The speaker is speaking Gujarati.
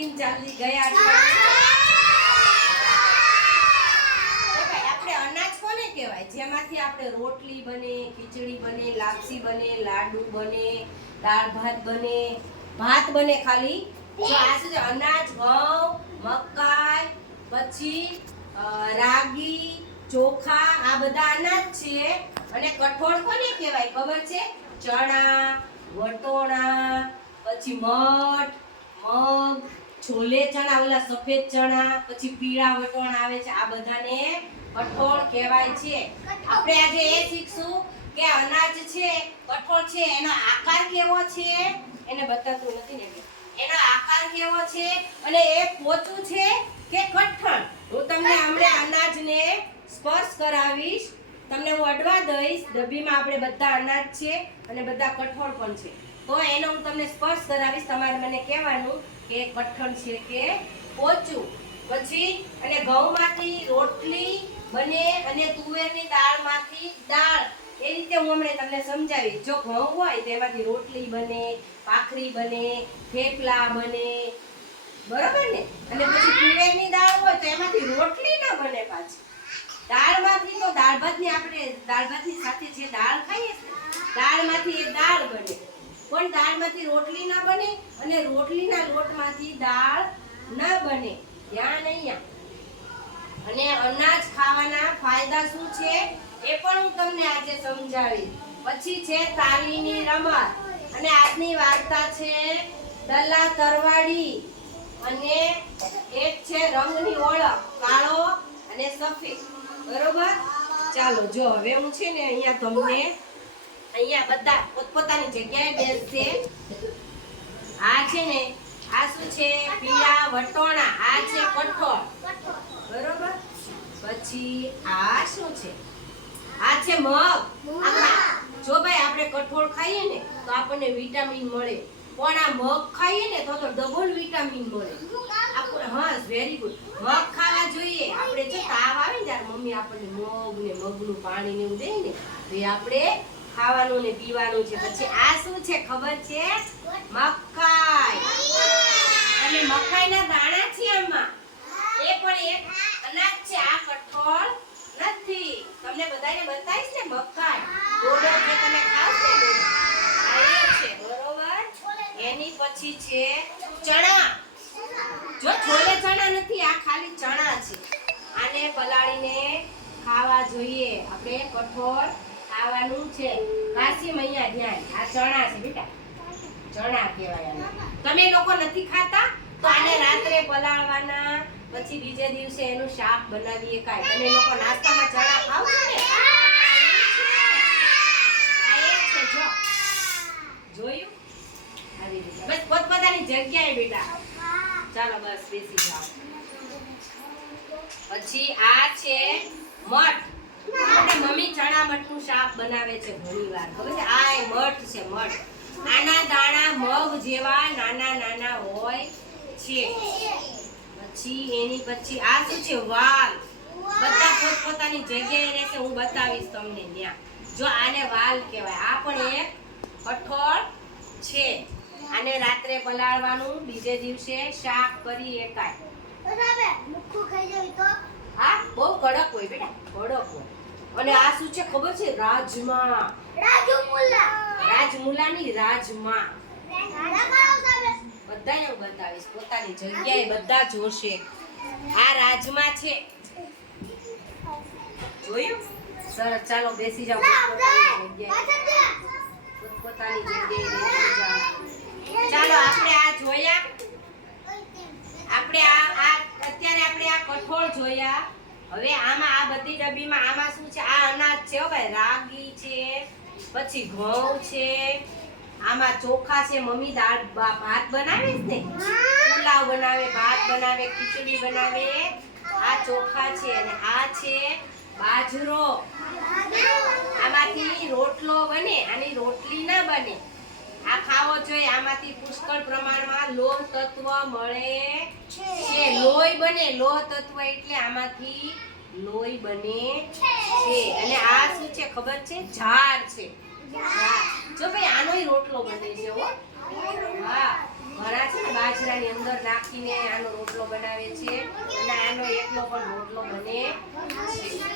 કાલથી ચાલી ગયા આપણે અનાજ કોને કહેવાય? જેમાંથી આપણે રોટલી બને, ખીચડી બને, લાપસી બને, લાડુ બને, દાળ ભાત બને, ભાત બને ખાલી. જો આ શું છે? અનાજ, ઘઉં, મકાઈ, પછી રાગી, ચોખા, આ બધા અનાજ છે. અને કઠોળ કોને કહેવાય ખબર છે? ચણા, વટોણા, પછી મઠ, મગ, છોલે ચણા, ઓલા સફેદ ચણા, પછી પીળા વટોણા આવે છે, આ બધાને કઠોળ કહેવાય છે. આપણે આજે એ શીખશું કે અનાજ છે, કઠોળ છે, એનો આકાર કેવો છે. એને બતાતું નથી ને, એનો આકાર કેવો છે અને એ પોચું છે કે કઠણ. હું તમને હમણાં અનાજને સ્પર્શ કરાવીશ, તમને હું અડવા દઈશ. ડબ્બીમાં આપણે બધા અનાજ છે અને બધા કઠોળ પણ છે, તો એનો હું તમને સ્પર્શ કરાવીશ. તમારે મને કહેવાનું કે કઠણ છે કે પોચું. પછી અને ઘઉંમાંથી રોટલી બને અને તુવેરની દાળમાંથી દાળ. એ રીતે હું હમણાં તમને સમજાવીશ. જો ઘઉં હોય તો એમાંથી રોટલી બને, ભાખરી બને, થેપલા બને, બરોબર ને? અને પછી તુવેરની દાળ હોય તો એમાંથી રોટલી ન બને પાછી. દાળમાંથી તો દાળ ભાતની આપણે દાળ ભાતની સાથે જે દાળ ખાઈએ છીએ, દાળમાંથી એ દાળ બને. પણ દાળમાંથી રોટલી ના બને અને રોટલીના લોટમાંથી દાળ ન બને. ધ્યાન અહીંયા. અને અનાજ ખાવાના ફાયદા શું છે એ પણ હું તમને આજે સમજાવીશ. પછી છે તાલીની રમત. અને આજની વાર્તા છે દલા તરવાડી. અને એક છે રંગની ઓળખ, કાળો અને સફેદ. બરોબર? ચાલો જો હવે હું છે ને અહીંયા તમને અહીંયા બધા પોતપોતાની જગ્યાએ બેસશે. આ છે ને આ શું છે? પીળા વટોણા. આ છે કઠોળ. બરોબર? પછી આ શું છે? આ છે મગ. જો ભાઈ આપણે કઠોળ ખાઈએ ને તો આપણને વિટામિન મળે, પણ આ મગ ખાઈએ ને તો ડબલ વિટામિન મળે. હા, વેરી ગુડ. મગ ખાવા જોઈએ. આપણે જો તાવ આવે ને ત્યારે મમ્મી આપણને મગ ને મગનું પાણી ને એવું દે ને, તો એ આપણે ખાવાનું ને પીવાનું છે. પછી આ શું છે ખબર છે? મકાઈ. અને મકાઈના દાણા છે આમાં. એ પણ એક અનાજ છે. આ કઠોળ નથી. તમને બધાને બતાવીશ ને મકાઈ. ગોળો જે તમે ખાવ છો ને, આ એ છે. બરોબર? એની પછી છે ચણા. જો છોલે ચણા નથી, આ ખાલી ચણા છે. આને પલાળીને ખાવા જોઈએ. આપણે કઠોળ ખાવાનું છે. કાશી મૈયા ધ્યાન. આ ચણા છે બેટા, ચણા કહેવાય આને. તમે લોકો નથી ખાતા તો આને રાત્રે પલાળવાના, પછી બીજે દિવસે એનું શાક બનાવીએ કાય. તમે લોકો નાસ્તામાં ચણા ખાવ છો ને? આ એક છે. જો જોયું? આવી રીતે બસ પોતપોતાની જગ્યાએ બેટા. ચાલો બસ બેસી જાઓ. પછી આ છે મઠ. આપણે મમ્મી ચણા મઠનું શાક બનાવે છે ઘણીવાર, ખબર છે? આ મઠ છે, મઠ. આના દાણા મગ જેવા નાના નાના હોય છે. પછી એની પછી આ શું છે? વાલ. બધા પોતપોતાની જગ્યાએ રહેશે, હું બતાવીશ તમને ત્યાં. જો આને વાલ કહેવાય. આ પણ એક કઠોળ છે. આને રાત્રે પલાળવાનું, બીજે દિવસે શાક કરી એકાય. હા, બહુ કડક હોય બેટા, કડક હોય. અને આ શું છે ખબર છે? રાજમા. રાજમુલાની રાજમા. બધાને હું બતાવીશ પોતાની જગ્યાએ, બધા જોશે. આ રાજમા છે. જોયું? સરસ. ચાલો બેસી જાઓ પોતપોતાની જગ્યાએ. ચાલો આપણે આ જોયા. આપણે આ અત્યારે આપણે આ કઠોળ જોયા. હવે આમાં આ બધી ડબ્બીમાં આમાં શું છે? આ અનાજ છે હો ભાઈ. રાગી છે, પછી ઘઉં છે, આમાં ચોખા છે. મમ્મી દાળ ભાત બનાવે છે ને, પુલાવ બનાવે, ભાત બનાવે, ખીચડી બનાવે. આ ચોખા છે. અને આ છે બાજરો. આમાંથી રોટલો બને. આની રોટલી ના બને. આ ખાવો જોઈએ. આમાંથી પુષ્કળ પ્રમાણમાં લોહ તત્વ મળે છે. લોહી બને. લોહ તત્વ એટલે આમાંથી લોહી બને છે. અને આ શું છે ખબર છે? ઝાડ છે. જો ભાઈ આનોય રોટલો બને છે હો. હા, ઘણા છે ને બાજરા બાજરાની અંદર નાખીને આનો રોટલો બનાવે છે અને આનો એકલો પણ રોટલો બને છે.